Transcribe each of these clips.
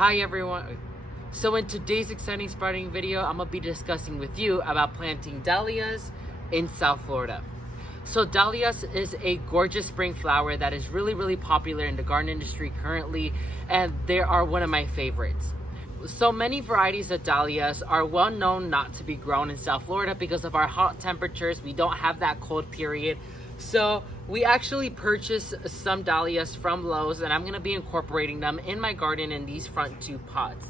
Hi everyone. So in today's exciting sprouting video, I'm gonna be discussing with you about planting dahlias in South Florida. So dahlias is a gorgeous spring flower that is really popular in the garden industry currently, and they are one of my favorites. So many varieties of dahlias are well known not to be grown in South Florida because of our hot temperatures. We don't have that cold period. So we actually purchased some dahlias from Lowe's, and I'm going to be incorporating them in my garden in these front two pots.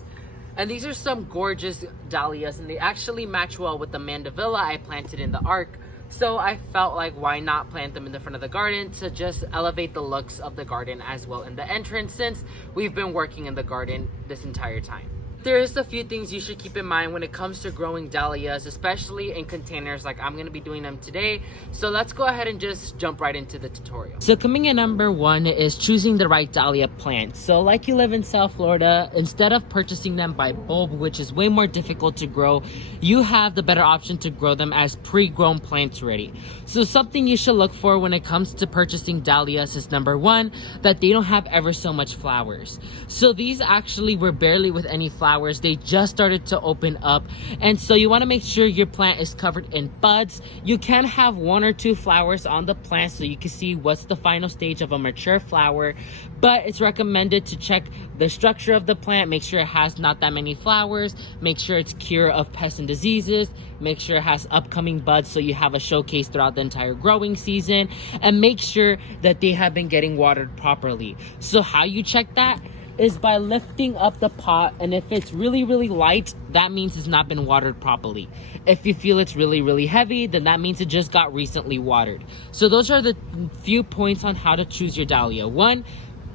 And these are some gorgeous dahlias, and they actually match well with the mandevilla I planted in the ark. So I felt like why not plant them in the front of the garden to just elevate the looks of the garden as well in the entrance, since we've been working in the garden this entire time. There's a few things you should keep in mind when it comes to growing dahlias, especially in containers like I'm going to be doing them today. So let's go ahead and just jump right into the tutorial. So coming in number one is choosing the right dahlia plant. So like you live in South Florida, instead of purchasing them by bulb, which is way more difficult to grow, you have the better option to grow them as pre-grown plants ready. So something you should look for when it comes to purchasing dahlias is number one, that they don't have ever so much flowers. So these actually were barely with any flowers. They just started to open up, and so you want to make sure your plant is covered in buds. You can have one or two flowers on the plant so you can see what's the final stage of a mature flower, but it's recommended to check the structure of the plant, make sure it has not that many flowers, make sure it's cure of pests and diseases, make sure it has upcoming buds so you have a showcase throughout the entire growing season, and make sure that they have been getting watered properly. So how you check that is by lifting up the pot, and if it's really light, that means it's not been watered properly. If you feel it's really heavy, then that means it just got recently watered. So those are the few points on how to choose your dahlia. 1,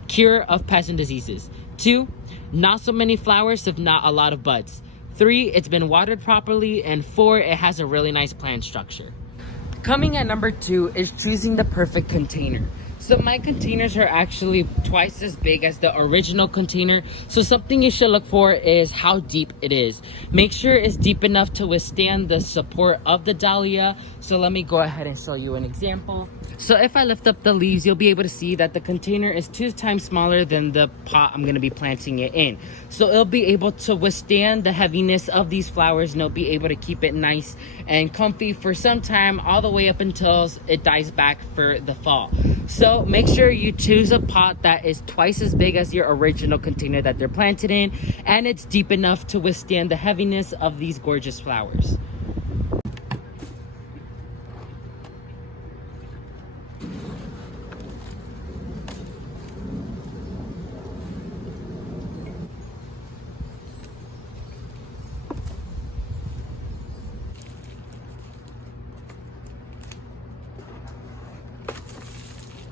cure of pests and diseases. 2, not so many flowers, if not a lot of buds. 3, it's been watered properly. And 4, it has a really nice plant structure. Coming at number 2 is choosing the perfect container. So my containers are actually twice as big as the original container. So something you should look for is how deep it is. Make sure it's deep enough to withstand the support of the dahlia. So let me go ahead and show you an example. So if I lift up the leaves, you'll be able to see that the container is 2 times smaller than the pot I'm going to be planting it in. So it'll be able to withstand the heaviness of these flowers, and it'll be able to keep it nice and comfy for some time, all the way up until it dies back for the fall. So make sure you choose a pot that is twice as big as your original container that they're planted in, and it's deep enough to withstand the heaviness of these gorgeous flowers.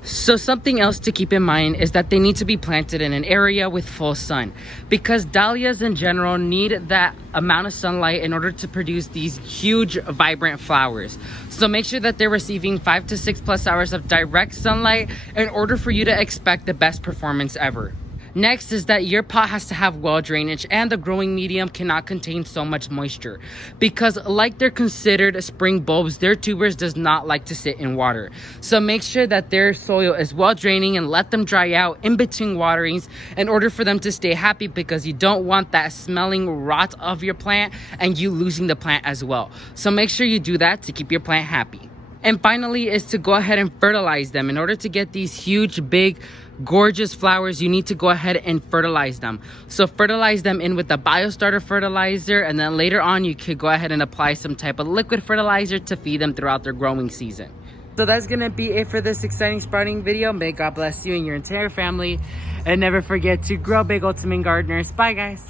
So something else to keep in mind is that they need to be planted in an area with full sun, because dahlias in general need that amount of sunlight in order to produce these huge vibrant flowers. So make sure that they're receiving 5 to 6 plus hours of direct sunlight in order for you to expect the best performance ever. Next is that your pot has to have well drainage, and the growing medium cannot contain so much moisture, because like they're considered spring bulbs, their tubers does not like to sit in water. So make sure that their soil is well draining and let them dry out in between waterings in order for them to stay happy, because you don't want that smelling rot of your plant and you losing the plant as well. So make sure you do that to keep your plant happy. And finally is to go ahead and fertilize them. In order to get these huge, big, gorgeous flowers, you need to go ahead and fertilize them. So fertilize them in with the biostarter fertilizer, and then later on you could go ahead and apply some type of liquid fertilizer to feed them throughout their growing season. So that's gonna be it for this exciting sprouting video. May God bless you and your entire family, and never forget to grow big, ultimate gardeners. Bye guys.